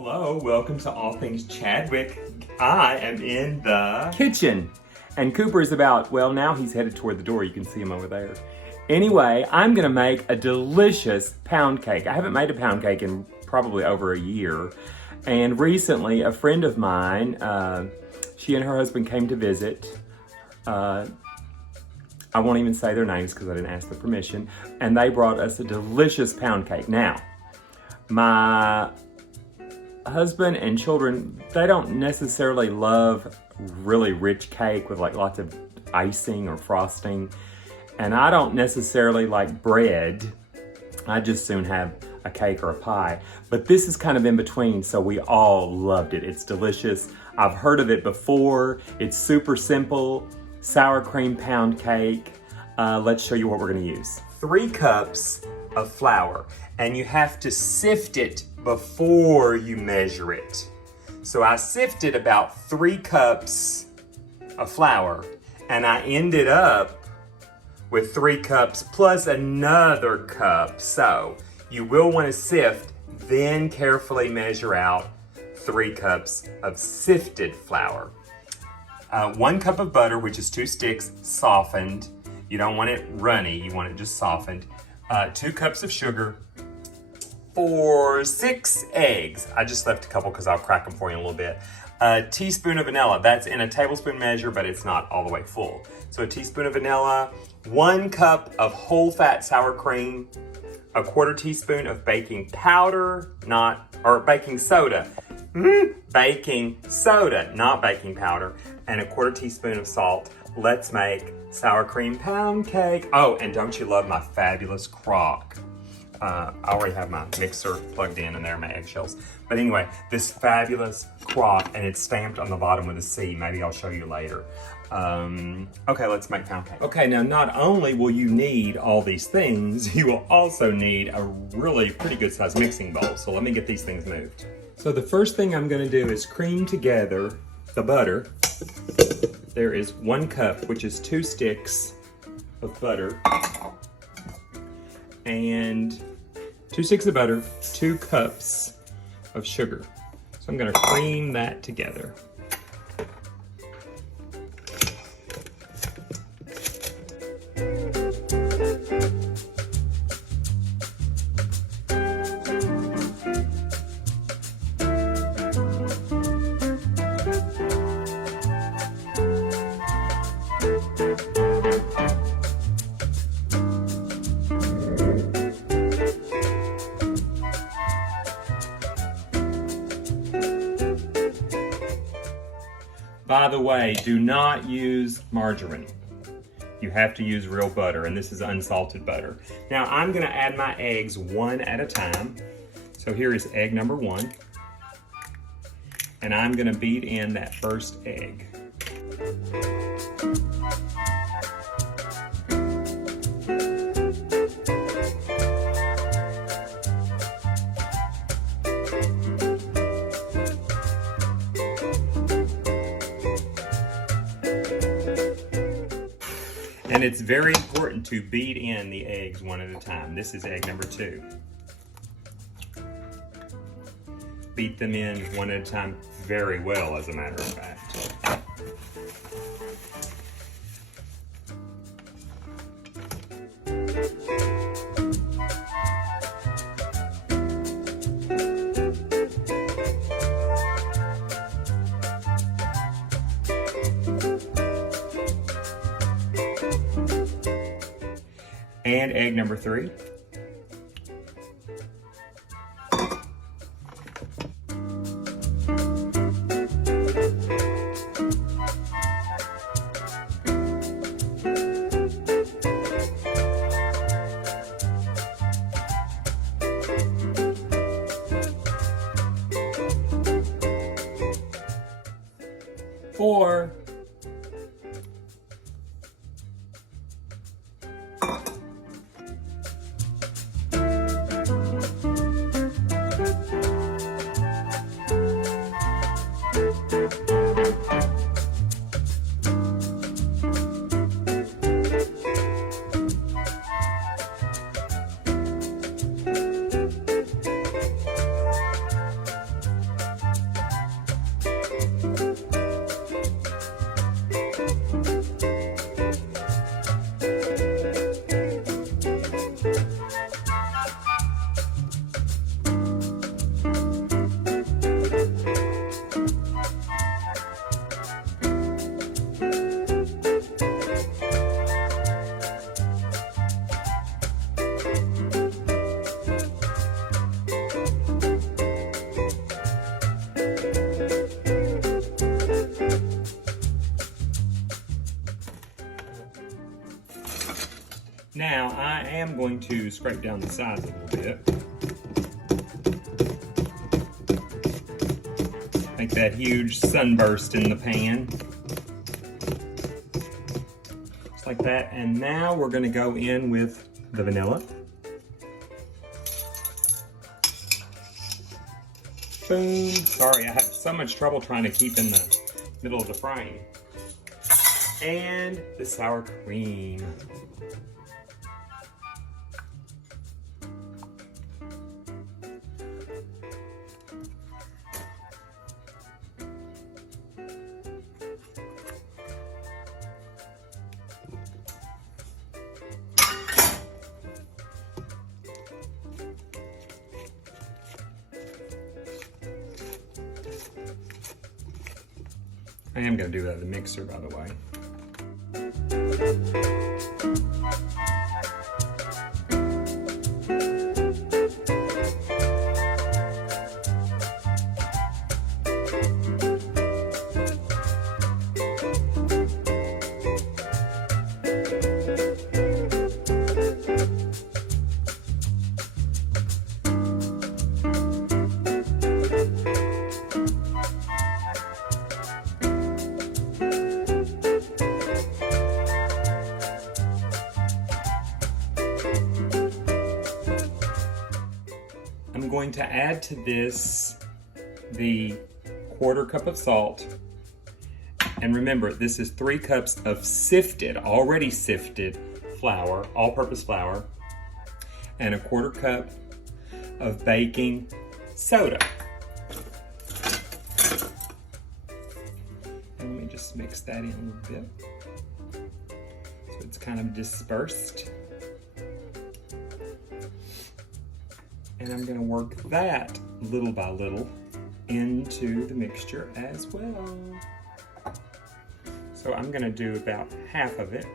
Hello, welcome to All Things Chadwick. I am in the kitchen. And Cooper is about, well, now he's headed toward the door. You can see him over there. Anyway, I'm gonna make a delicious pound cake. I haven't made a pound cake in probably over a year. And recently, a friend of mine, she and her husband came to visit. I won't even say their names because I didn't ask their permission. And they brought us a delicious pound cake. Now, my husband and children, they don't necessarily love really rich cake with like lots of icing or frosting. And I don't necessarily like bread. I just soon have a cake or a pie. But this is kind of in between, so we all loved it. It's delicious. I've heard of it before. It's super simple. Sour cream pound cake. Let's show you what we're gonna use. 3 cups of flour, and you have to sift it before you measure it. So I sifted about 3 cups of flour, and I ended up with 3 cups plus another cup. So you will want to sift, then carefully measure out 3 cups of sifted flour. 1 cup of butter, which is 2 sticks, softened. You don't want it runny, you want it just softened. 2 cups of sugar. For 6 eggs, I just left a couple because I'll crack them for you in a little bit. A teaspoon of vanilla, that's in a tablespoon measure, but it's not all the way full. So a teaspoon of vanilla, 1 cup of whole fat sour cream, a 1/4 teaspoon of baking powder, baking soda. Baking soda, not baking powder, and a 1/4 teaspoon of salt. Let's make sour cream pound cake. Oh, and don't you love my fabulous crock? I already have my mixer plugged in and there are my eggshells. But anyway, this fabulous crock, and it's stamped on the bottom with a C. Maybe I'll show you later. Okay, let's make pound cake. Okay, now not only will you need all these things, you will also need a really pretty good sized mixing bowl. So let me get these things moved. So the first thing I'm gonna do is cream together the butter. There is 1 cup, which is 2 sticks of butter. And 2 sticks of butter, 2 cups of sugar. So I'm gonna cream that together. By the way, do not use margarine. You have to use real butter, and this is unsalted butter. Now I'm gonna add my eggs 1 at a time. So here is egg number 1. And I'm gonna beat in that first egg. And it's very important to beat in the eggs 1 at a time. This is egg number 2. Beat them in 1 at a time very well, as a matter of fact. And egg number 3. Four. am going to scrape down the sides a little bit. Make that huge sunburst in the pan. Just like that. And now we're gonna go in with the vanilla. Boom. Sorry, I have so much trouble trying to keep in the middle of the frame. And the sour cream. I am going to do that in the mixer, by the way. I'm going to add to this the 1/4 cup of salt. And remember, this is 3 cups of sifted, already sifted flour, all-purpose flour, and a 1/4 cup of baking soda. And let me just mix that in a little bit so it's kind of dispersed. And I'm going to work that little by little into the mixture as well. So I'm going to do about half of it.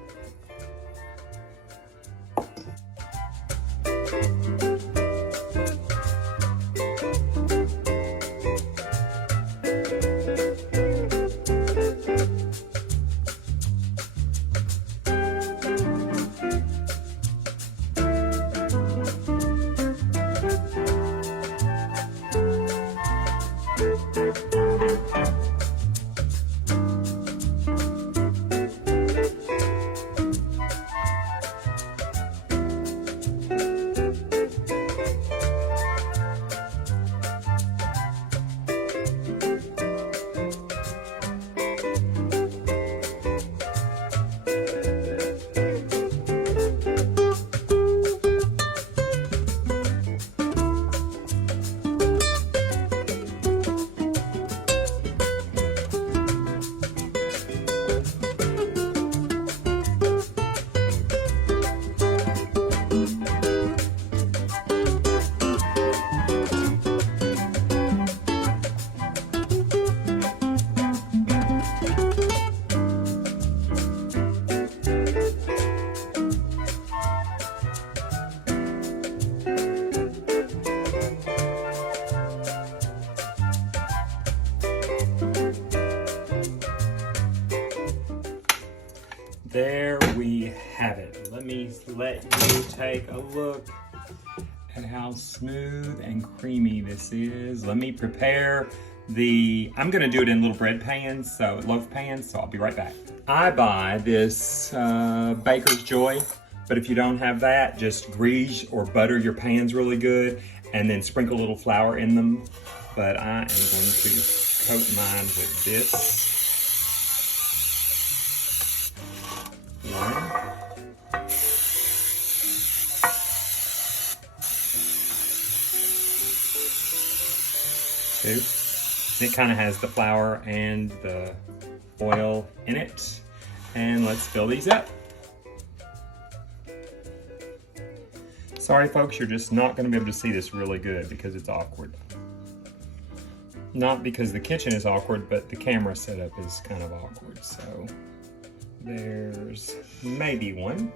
There we have it. Let me let you take a look at how smooth and creamy this is. Let me prepare I'm gonna do it in little bread pans, loaf pans, so I'll be right back. I buy this Baker's Joy, but if you don't have that, just grease or butter your pans really good and then sprinkle a little flour in them. But I am going to coat mine with this. Two. It kind of has the flour and the oil in it. And let's fill these up. Sorry folks, you're just not going to be able to see this really good because it's awkward. Not because the kitchen is awkward, but the camera setup is kind of awkward. So there's maybe one.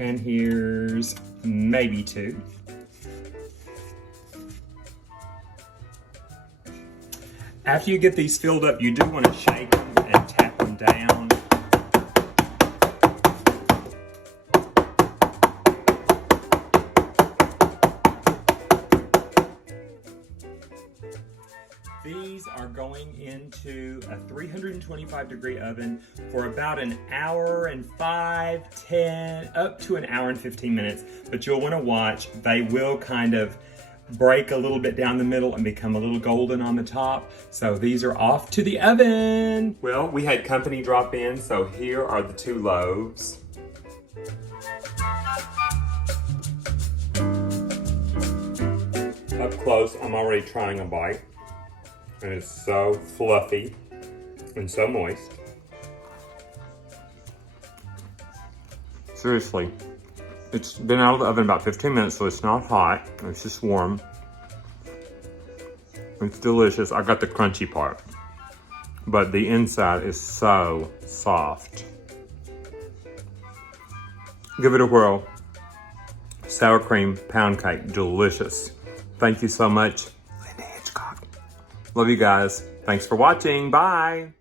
And here's maybe two. After you get these filled up, you do want to shake them and tap them down. These are going into a 325-degree oven for about an hour and 5, 10, up to an hour and 15 minutes. But you'll want to watch. They will kind of break a little bit down the middle and become a little golden on the top. So these are off to the oven. Well, we had company drop in, so here are the 2 loaves. Up close, I'm already trying a bite. And it's so fluffy and so moist. Seriously, it's been out of the oven about 15 minutes, so it's not hot. It's just warm. It's delicious. I got the crunchy part, but the inside is so soft. Give it a whirl. Sour cream pound cake, delicious. Thank you so much. Love you guys. Thanks for watching. Bye.